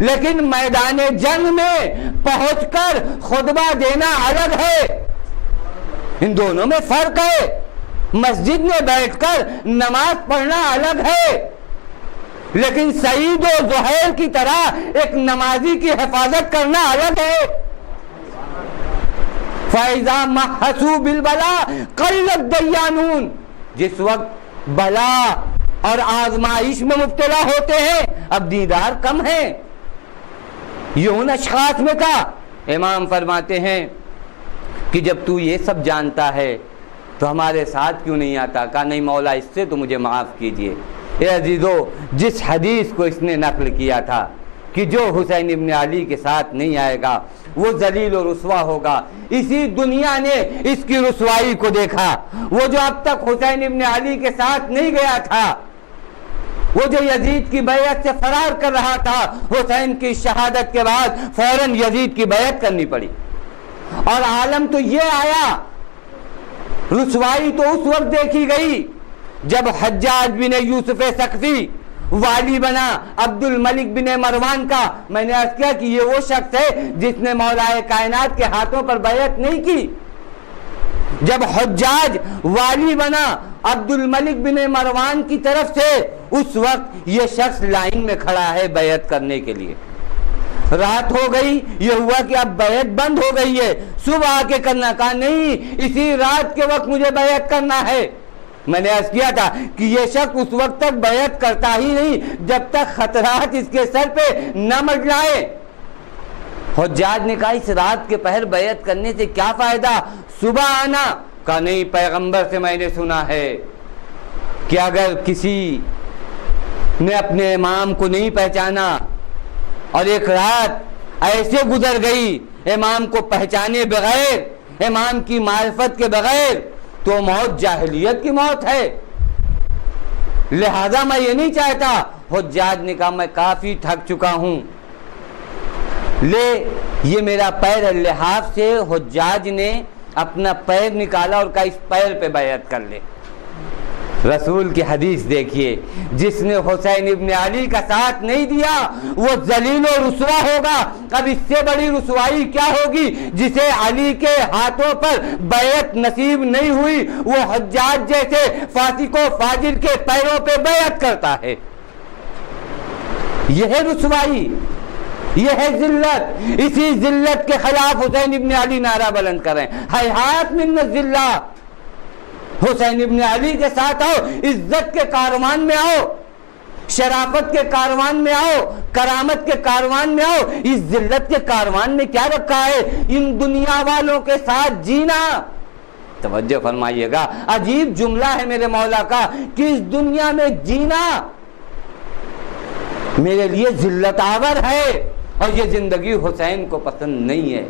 لیکن میدان جنگ میں پہنچ کر خطبہ دینا الگ ہے۔ ان دونوں میں فرق ہے۔ مسجد میں بیٹھ کر نماز پڑھنا الگ ہے، لیکن سعید و زہیر کی طرح ایک نمازی کی حفاظت کرنا الگ ہے۔ فَإِذَا مَحَّسُوا بِالْبَلَاءِ قَلَّتْ دَيَّانُونَ، جس وقت بلا اور آزمائش میں مبتلا ہوتے ہیں اب دیدار کم ہے۔ یہ ان اشخاص میں تھا۔ امام فرماتے ہیں کہ جب تو یہ سب جانتا ہے تو ہمارے ساتھ کیوں نہیں آتا؟ کہا نہیں مولا، اس سے تو مجھے معاف کیجئے۔ اے عزیزو، جس حدیث کو اس نے نقل کیا تھا کہ جو حسین ابن علی کے ساتھ نہیں آئے گا وہ ذلیل و رسوا ہوگا، اسی دنیا نے اس کی رسوائی کو دیکھا۔ وہ جو اب تک حسین ابن علی کے ساتھ نہیں گیا تھا، وہ جو یزید کی بیعت سے فرار کر رہا تھا، حسین کی شہادت کے بعد فوراً یزید کی بیعت کرنی پڑی۔ اور عالم تو یہ آیا، رسوائی تو اس وقت دیکھی گئی جب حجاج بن یوسف ثقفی والی بنا عبد الملک بن مروان کا۔ میں نے عرض کیا کہ یہ وہ شخص ہے جس نے مولا کائنات کے ہاتھوں پر بیعت نہیں کی۔ جب حجاج والی بنا عبد الملک بن مروان کی طرف سے، اس وقت یہ شخص لائن میں کھڑا ہے بیعت کرنے کے لیے۔ رات ہو گئی، یہ ہوا کہ اب بیعت بند ہو گئی ہے، صبح آ کے کرنا، کہا نہیں اسی رات کے وقت مجھے بیعت کرنا ہے۔ میں نے عرض کیا تھا کہ یہ شخص اس وقت تک بیعت کرتا ہی نہیں جب تک خطرات اس کے سر پہ نہ منڈلائے۔ حجاج نے کہا اس رات کے پہر بیعت کرنے سے کیا فائدہ، صبح آنا۔ کہا نہیں، پیغمبر سے میں نے سنا ہے کہ اگر کسی نے اپنے امام کو نہیں پہچانا اور ایک رات ایسے گزر گئی امام کو پہچانے بغیر، امام کی معرفت کے بغیر، تو موت جاہلیت کی موت ہے، لہذا میں یہ نہیں چاہتا۔ حجاج نے کہا میں کافی تھک چکا ہوں، لے یہ میرا پیر ہے۔ لحاظ سے حجاج نے اپنا پیر نکالا اور کہا اس پیر پہ بیعت کر لے۔ رسول کی حدیث دیکھیے، جس نے حسین ابن علی کا ساتھ نہیں دیا وہ ذلیل و رسوا ہوگا۔ اب اس سے بڑی رسوائی کیا ہوگی؟ جسے علی کے ہاتھوں پر بیعت نصیب نہیں ہوئی وہ حجاج جیسے فاسق و فاجر کے پیروں پہ بیعت کرتا ہے۔ یہ ہے رسوائی، یہ ہے ذلت۔ اسی ذلت کے خلاف حسین ابن علی نعرہ بلند کریں، ہیہات من الذلہ۔ حسین ابن علی کے ساتھ آؤ، عزت کے کاروان میں آؤ، شرافت کے کاروان میں آؤ، کرامت کے کاروان میں آؤ۔ اس ذلت کے کاروان میں کیا رکھا ہے؟ ان دنیا والوں کے ساتھ جینا۔ توجہ فرمائیے گا، عجیب جملہ ہے میرے مولا کا کہ اس دنیا میں جینا میرے لیے ذلت آور ہے، اور یہ زندگی حسین کو پسند نہیں ہے۔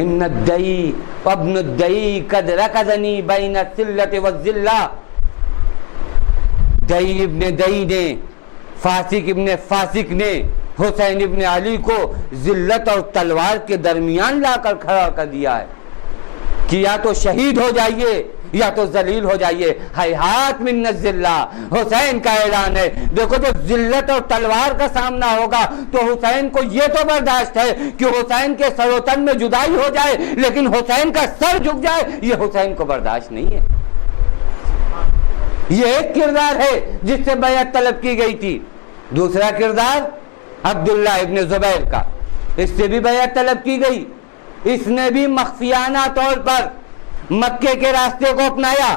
ان الدئی وابن الدئی قد رکضنی بین الذلۃ والذلہ۔ دئی ابن دئی نے، فاسق ابن فاسق نے حسین ابن علی کو ذلت اور تلوار کے درمیان لا کر کھڑا کر دیا ہے کہ یا تو شہید ہو جائیے یا تو ذلیل ہو جائیے۔ ہیہات من الذلہ، حسین کا اعلان ہے۔ دیکھو جب ذلت اور تلوار کا سامنا ہوگا تو حسین کو یہ تو برداشت ہے کہ حسین کے سر و تن میں جدائی ہو جائے، لیکن حسین کا سر جھک جائے یہ حسین کو برداشت نہیں ہے۔ یہ ایک کردار ہے جس سے بیعت طلب کی گئی تھی۔ دوسرا کردار عبداللہ ابن زبیر کا، اس سے بھی بیعت طلب کی گئی۔ اس نے بھی مخفیانہ طور پر مکے کے راستے کو اپنایا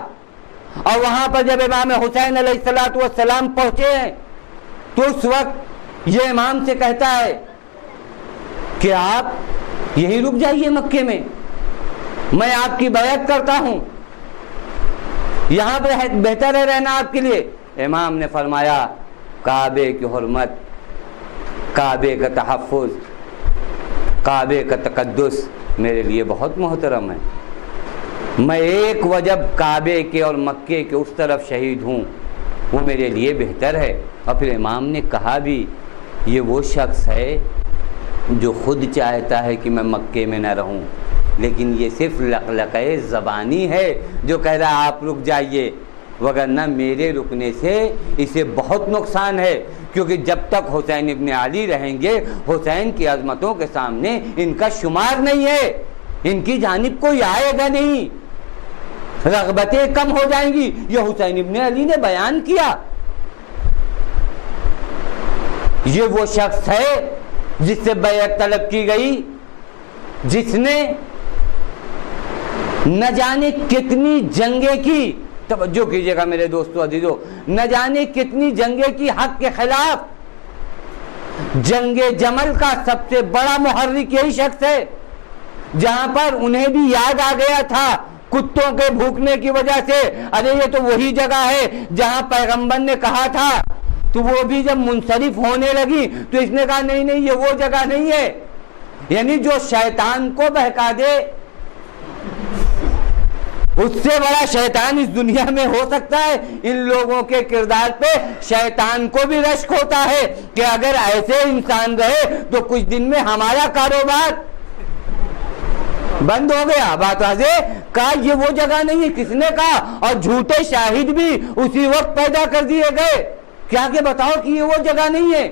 اور وہاں پر جب امام حسین علیہ الصلوۃ والسلام پہنچے ہیں تو اس وقت یہ امام سے کہتا ہے کہ آپ یہی رک جائیے مکے میں آپ کی بیعت کرتا ہوں، یہاں پہ بہتر ہے رہنا آپ کے لیے۔ امام نے فرمایا کعبے کی حرمت، کعبے کا تحفظ، کعبے کا تقدس میرے لیے بہت محترم ہے، میں ایک وجب کعبے کے اور مکے کے اس طرف شہید ہوں، وہ میرے لیے بہتر ہے۔ اور پھر امام نے کہا بھی یہ وہ شخص ہے جو خود چاہتا ہے کہ میں مکے میں نہ رہوں، لیکن یہ صرف لقلقۂ زبانی ہے جو کہہ رہا ہے آپ رک جائیے، وگرنہ میرے رکنے سے اسے بہت نقصان ہے، کیونکہ جب تک حسین ابن علی رہیں گے حسین کی عظمتوں کے سامنے ان کا شمار نہیں ہے، ان کی جانب کوئی آئے گا نہیں، رغبتیں کم ہو جائیں گی۔ یہ حسین ابن علی نے بیان کیا۔ یہ وہ شخص ہے جس سے بیعت طلب کی گئی، جس نے نہ جانے کتنی جنگیں کی، توجہ کیجئے گا میرے دوستو عزیزو، نہ جانے کتنی جنگیں کی حق کے خلاف۔ جنگ جمل کا سب سے بڑا محرک یہی شخص ہے، جہاں پر انہیں بھی یاد آ گیا تھا کتوں کے بھوکنے کی وجہ سے، ارے یہ تو وہی جگہ ہے جہاں پیغمبر نے کہا تھا، تو وہ بھی جب منصرف ہونے لگی تو اس نے کہا نہیں نہیں یہ وہ جگہ نہیں ہے۔ یعنی جو شیطان کو بہکا دے اس سے بڑا شیطان اس دنیا میں ہو سکتا ہے؟ ان لوگوں کے کردار پہ شیطان کو بھی رشک ہوتا ہے کہ اگر ایسے انسان رہے تو کچھ دن میں ہمارا کاروبار بند ہو گیا۔ بات واضح، کہا یہ وہ جگہ نہیں ہے، کس نے کہا؟ اور جھوٹے شاہد بھی اسی وقت پیدا کر دیے گئے، کیا کہ بتاؤ کہ یہ وہ جگہ نہیں ہے۔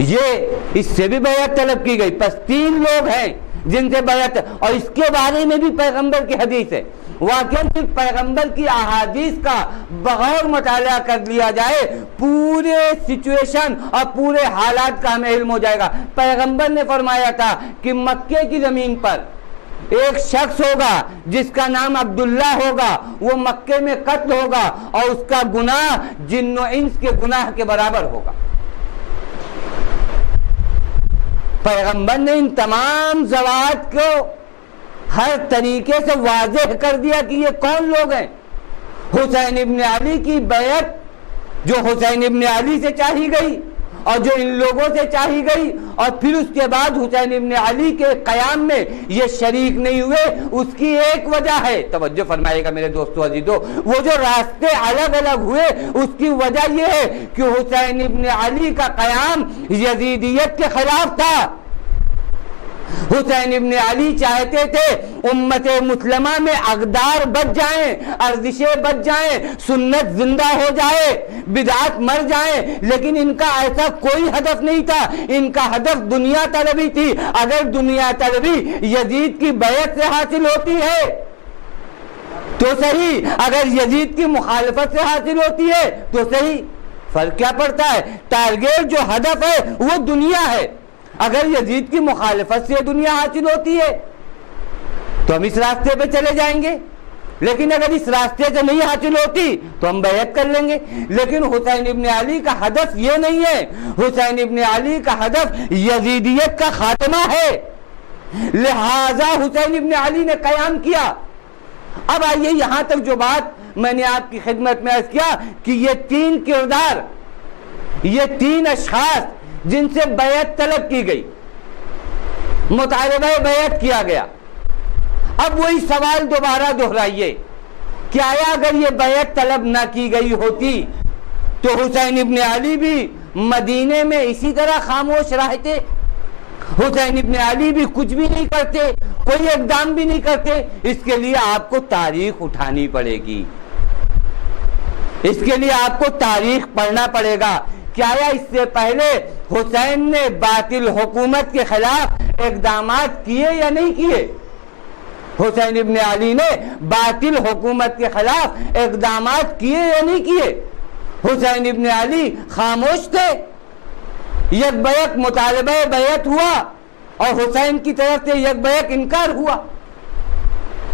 یہ اس سے بھی بیعت طلب کی گئی۔ پس 3 لوگ ہیں جن سے بیعت، اور اس کے بارے میں بھی پیغمبر کی حدیث ہے۔ واقعاً صرف پیغمبر کی احادیث کا بغور مطالعہ کر لیا جائے پورے سچویشن اور پورے حالات کا ہمیں علم ہو جائے گا۔ پیغمبر نے فرمایا تھا کہ مکے کی زمین پر ایک شخص ہوگا جس کا نام عبداللہ ہوگا، وہ مکے میں قتل ہوگا اور اس کا گناہ جن و انس کے گناہ کے برابر ہوگا۔ پیغمبر نے ان تمام زوات کو ہر طریقے سے واضح کر دیا کہ یہ کون لوگ ہیں۔ حسین ابن علی کی بیعت جو حسین ابن علی سے چاہی گئی اور جو ان لوگوں سے چاہی گئی، اور پھر اس کے بعد حسین ابن علی کے قیام میں یہ شریک نہیں ہوئے، اس کی ایک وجہ ہے، توجہ فرمائے گا میرے دوستو عزیزو، وہ جو راستے الگ الگ ہوئے اس کی وجہ یہ ہے کہ حسین ابن علی کا قیام یزیدیت کے خلاف تھا۔ حسین ابن علی چاہتے تھے امت مسلمہ میں اقدار بچ جائیں، ارزشیں بچ جائیں، سنت زندہ ہو جائے، بدعات مر جائیں، لیکن ان کا ایسا کوئی ہدف نہیں تھا۔ ان کا ہدف دنیا طلبی تھی۔ اگر دنیا طلبی یزید کی بیعت سے حاصل ہوتی ہے تو صحیح، اگر یزید کی مخالفت سے حاصل ہوتی ہے تو صحیح، فرق کیا پڑتا ہے؟ ٹارگیٹ جو ہدف ہے وہ دنیا ہے۔ اگر یزید کی مخالفت سے دنیا حاصل ہوتی ہے تو ہم اس راستے پہ چلے جائیں گے، لیکن اگر اس راستے سے نہیں حاصل ہوتی تو ہم بیعت کر لیں گے۔ لیکن حسین ابن علی کا ہدف یہ نہیں ہے، حسین ابن علی کا ہدف یزیدیت کا خاتمہ ہے، لہذا حسین ابن علی نے قیام کیا۔ اب آئیے یہاں تک جو بات میں نے آپ کی خدمت میں عرض کیا کہ یہ 3 کردار، یہ 3 اشخاص جن سے بیعت طلب کی گئی، مطالبہ بیعت کیا گیا۔ اب وہی سوال دوبارہ دہرائیے کہ آیا اگر یہ بیعت طلب نہ کی گئی ہوتی تو حسین ابن علی بھی مدینے میں اسی طرح خاموش رہتے؟ حسین ابن علی بھی کچھ بھی نہیں کرتے، کوئی اقدام بھی نہیں کرتے؟ اس کے لیے آپ کو تاریخ اٹھانی پڑے گی، اس کے لیے آپ کو تاریخ پڑھنا پڑے گا کہ آیا اس سے پہلے حسین نے باطل حکومت کے خلاف اقدامات کیے یا نہیں کیے؟ حسین ابن علی نے باطل حکومت کے خلاف اقدامات کیے یا نہیں کیے؟ حسین ابن علی خاموش تھے؟ یک بیک مطالبہ بیعت ہوا اور حسین کی طرف سے یک بیک انکار ہوا۔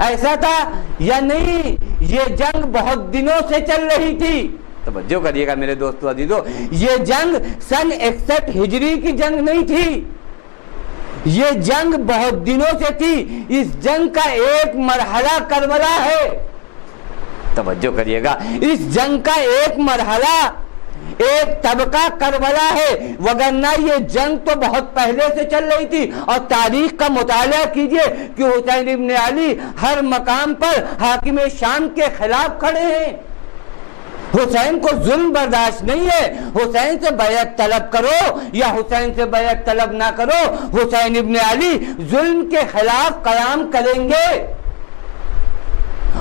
ایسا تھا یا نہیں؟ یہ جنگ بہت دنوں سے چل رہی تھی. توجہ کریے گا میرے دوستو عزیزو، یہ جنگ سن 61 ہجری کی جنگ نہیں تھی، یہ جنگ بہت دنوں سے تھی. اس جنگ کا ایک مرحلہ کربلا ہے. توجہ کریے گا، اس جنگ کا ایک مرحلہ، ایک طبقہ کربلا ہے، وگرنہ یہ جنگ تو بہت پہلے سے چل رہی تھی. اور تاریخ کا مطالعہ کیجئے کہ حسین ابن علی ہر مقام پر حاکم شام کے خلاف کھڑے ہیں. حسین کو ظلم برداشت نہیں ہے. حسین سے بیعت طلب کرو یا حسین سے بیعت طلب نہ کرو، حسین ابن علی ظلم کے خلاف قیام کریں گے.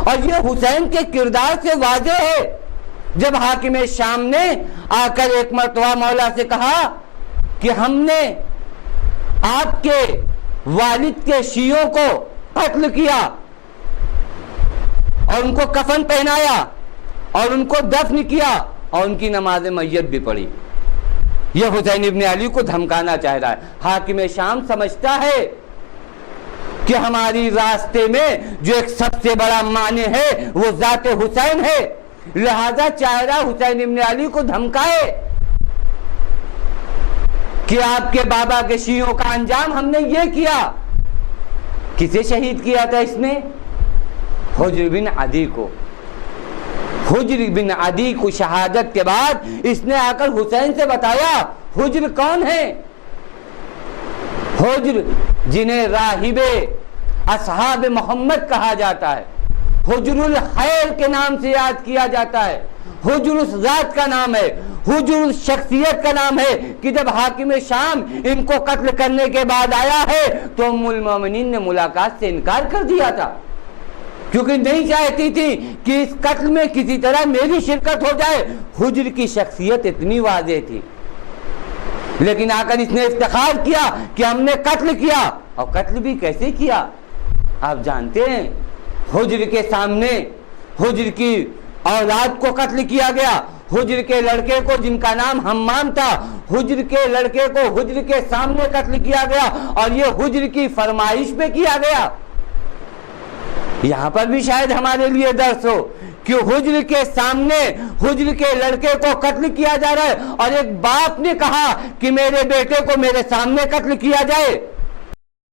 اور یہ حسین کے کردار سے واضح ہے. جب حاکم شام نے آ کر ایک مرتبہ مولا سے کہا کہ ہم نے آپ کے والد کے شیعوں کو قتل کیا اور ان کو کفن پہنایا اور ان کو دفن کیا اور ان کی نماز میت بھی پڑھی، یہ حسین ابن علی کو دھمکانا چاہ رہا ہے. حاکم شام سمجھتا ہے کہ ہماری راستے میں جو ایک سب سے بڑا مانع ہے وہ ذات حسین ہے، لہذا چاہ رہا حسین ابن علی کو دھمکائے کہ آپ کے بابا کے شیعوں کا انجام ہم نے یہ کیا. کسے شہید کیا تھا اس نے؟ حجر بن عدی کو. حجر بن عدی کو شہادت کے بعد اس نے آ کر حسین سے بتایا حجر کون ہے. حجر جنہیں راہب اصحاب محمد کہا جاتا ہے، حجر الخیر کے نام سے یاد کیا جاتا ہے. حجر اس ذات کا نام ہے، حجر اس شخصیت کا نام ہے کہ جب حاکم شام ان کو قتل کرنے کے بعد آیا ہے تو ام المومنین نے ملاقات سے انکار کر دیا تھا، کیونکہ نہیں چاہتی تھی کہ اس قتل میں کسی طرح میری شرکت ہو جائے. حجر کی شخصیت اتنی واضح تھی، لیکن آ کر اس نے افتخار کیا کہ ہم نے قتل کیا. اور قتل بھی کیسے کیا آپ جانتے ہیں؟ حجر کے سامنے حجر کی اولاد کو قتل کیا گیا. حجر کے لڑکے کو جن کا نام حمام تھا، حجر کے لڑکے کو حجر کے سامنے قتل کیا گیا اور یہ حجر کی فرمائش پہ کیا گیا. یہاں پر بھی شاید ہمارے لیے درس ہو کہ حجر کے سامنے حجر کے لڑکے کو قتل کیا جا رہا ہے اور ایک باپ نے کہا کہ میرے بیٹے کو میرے سامنے قتل کیا جائے.